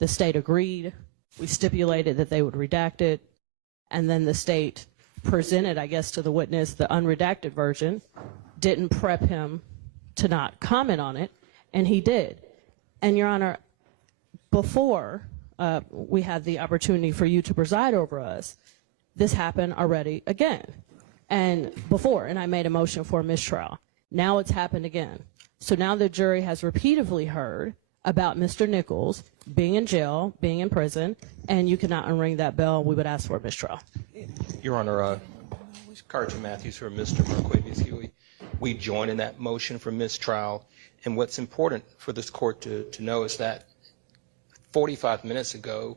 The state agreed. We stipulated that they would redact it. And then the state presented, I guess, to the witness the unredacted version, didn't prep him to not comment on it, and he did. And, Your Honor, before we had the opportunity for you to preside over us, this happened already again. And before, and I made a motion for a mistrial. Now it's happened again. So now the jury has repeatedly heard about Mr. Nichols being in jail, being in prison, and you cannot unring that bell. We would ask for a mistrial. Your Honor, Carter Matthews for Mr. Marquavius Huey. We join in that motion for mistrial. And what's important for this court to know is that 45 minutes ago,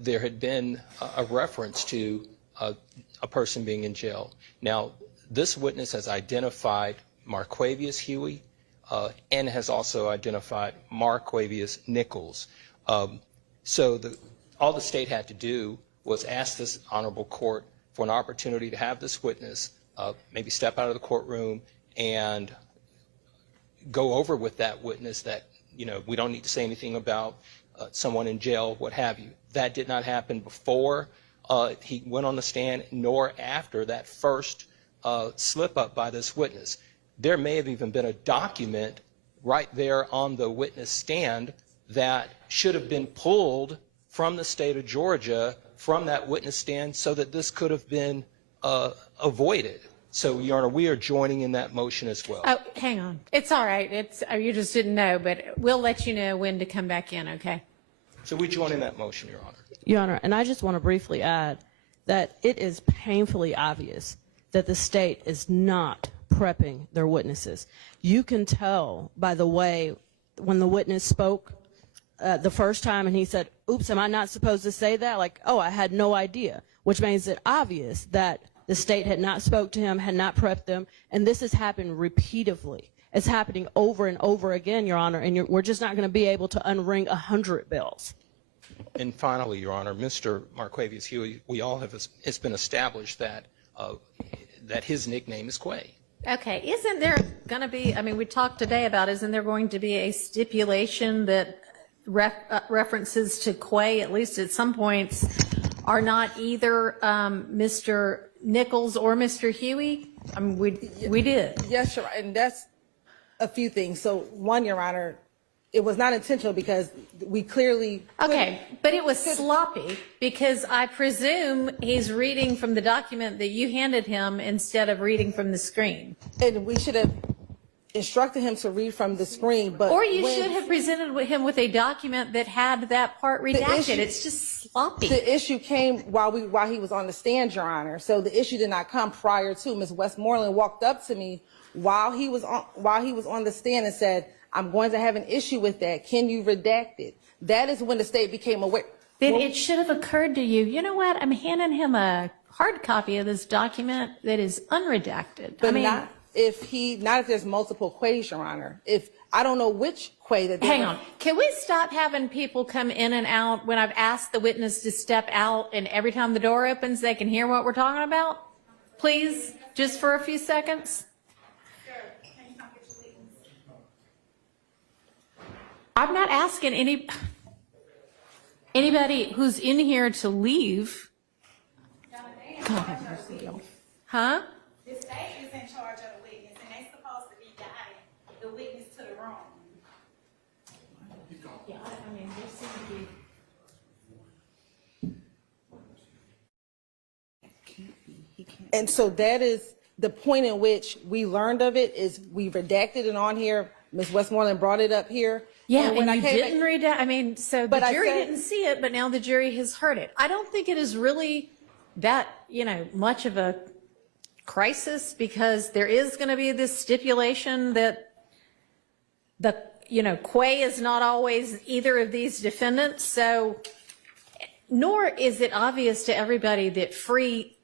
there had been a reference to a person being in jail. Now, this witness has identified Marquavius Huey and has also identified Marquavius Nichols. So all the state had to do was ask this honorable court for an opportunity to have this witness maybe step out of the courtroom and go over with that witness that, you know, we don't need to say anything about someone in jail, what have you. That did not happen before he went on the stand, nor after that first slip up by this witness. There may have even been a document right there on the witness stand that should have been pulled from the state of Georgia from that witness stand so that this could have been avoided. So, Your Honor, we are joining in that motion as well. Oh, hang on. It's all right. It's you just didn't know, but we'll let you know when to come back in, okay? So we join in that motion, Your Honor. Your Honor, and I just want to briefly add that it is painfully obvious that the state is not prepping their witnesses. You can tell by the way when the witness spoke the first time and he said, oops, am I not supposed to say that? Like, oh, I had no idea, which makes it obvious that the state had not spoke to him, had not prepped them, and this has happened repeatedly. It's happening over and over again, Your Honor, and we're just not going to be able to unring 100 bells. And finally, Your Honor, Mr. Marquavius Huey, we all have, it's been established that that his nickname is Quay. Okay, isn't there going to be, I mean, we talked today about, isn't there going to be a stipulation that references to Quay, at least at some points, are not either Mr. Nichols or Mr. Huey? I mean, we did. Yes, Your Honor, and that's a few things. So, one, Your Honor, it was not intentional because we clearly... Okay, but it was sloppy because I presume he's reading from the document that you handed him instead of reading from the screen. And we should have instructed him to read from the screen, but... Or you should have presented him with a document that had that part redacted. It's just sloppy. The issue came while he was on the stand, Your Honor. So the issue did not come prior to. Ms. Westmoreland walked up to me while he was on the stand and said, I'm going to have an issue with that. Can you redact it? That is when the state became aware. Then it should have occurred to you, you know what, I'm handing him a hard copy of this document that is unredacted. But I mean, not if there's multiple Quays, Your Honor. If I don't know which Quay that. Hang on. Can we stop having people come in and out when I've asked the witness to step out and every time the door opens they can hear what we're talking about? Please, just for a few seconds. I'm not asking anybody who's in here to leave. God have mercy. Huh? The state is in charge of the witness, and they're supposed to be guiding the witness to the room. Yeah, I mean, there seems to be. And so that is the point in which we learned of it is we redacted it on here. Ms. Westmoreland brought it up here. Yeah, and you didn't read it. I mean, so the jury didn't see it, but now the jury has heard it. I don't think it is really that, you know, much of a crisis because there is going to be this stipulation that the, you know, Quay is not always either of these defendants. So, nor is it obvious to everybody that free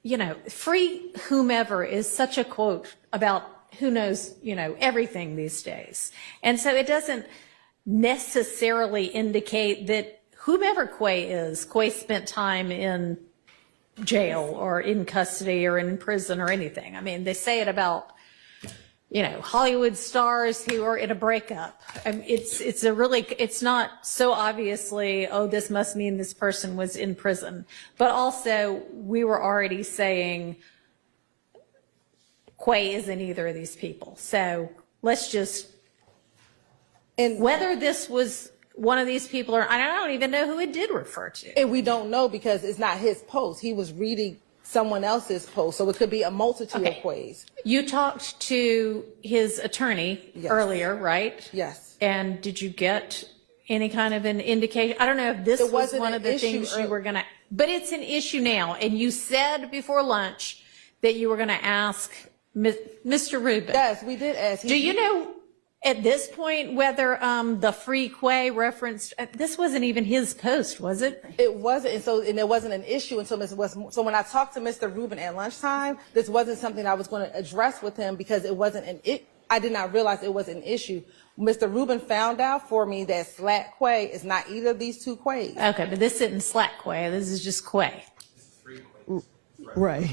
whomever is such a quote about who knows, you know, everything these days. And so it doesn't necessarily indicate that whomever Quay spent time in jail or in custody or in prison or anything. I mean, they say it about Hollywood stars who are in a breakup. It's not so obviously, oh, this must mean this person was in prison. But also, we were already saying Quay isn't either of these people. So let's just, And whether this was one of these people or I don't even know who it did refer to. And we don't know because it's not his post. He was reading someone else's post. So it could be a multitude Okay. of Quays. You talked to his attorney Yes. earlier, right? Yes. And did you get any kind of an indication? I don't know if this It was wasn't one an of the issue things you early- were going to, but it's an issue now. And you said before lunch that you were going to ask Mr. Rubin. Yes, we did ask. Do you know at this point whether the free Quay referenced, this wasn't even his post, was it? It wasn't, and there wasn't an issue until Ms. Westmoreland. So when I talked to Mr. Rubin at lunchtime, this wasn't something I was going to address with him because it wasn't I did not realize it was an issue. Mr. Rubin found out for me that Slack Quay is not either of these two Quays. Okay, but this isn't Slack Quay. This is just Quay. Right.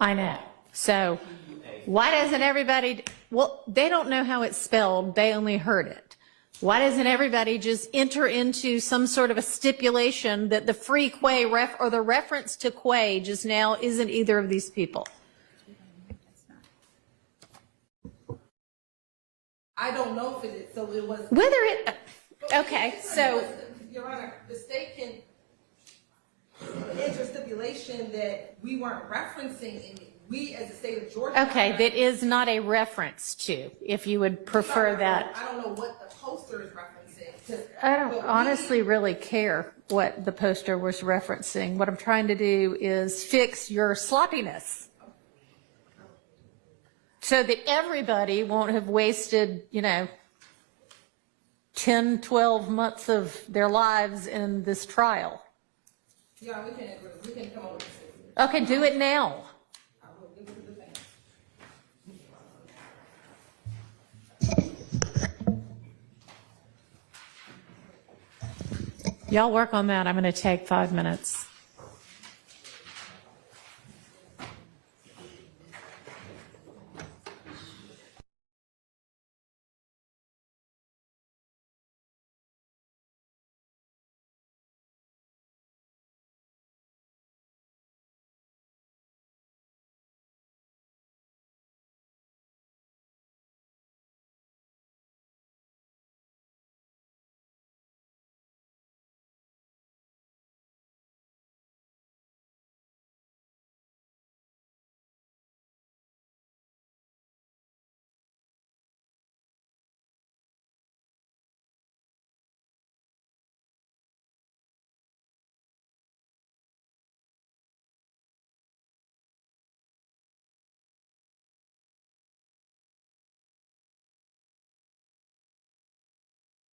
I know. So why doesn't everybody, well, they don't know how it's spelled. They only heard it. Why doesn't everybody just enter into some sort of a stipulation that the free Quay or the reference to Quay just now isn't either of these people? I don't know if it is, so it was. Whether it, okay, so, Your Honor, the state can enter stipulation that we weren't referencing any. We, as the state of Georgia. okay, that is not a reference to, if you would prefer that. I don't know what the poster is referencing. 'Cause- I don't but we- honestly really care what the poster was referencing. What I'm trying to do is fix your sloppiness so that everybody won't have wasted, 10, 12 months of their lives in this trial. Yeah, we can come over with it. Okay, do it now. I will give it to the bank. Y'all work on that. I'm going to take 5 minutes.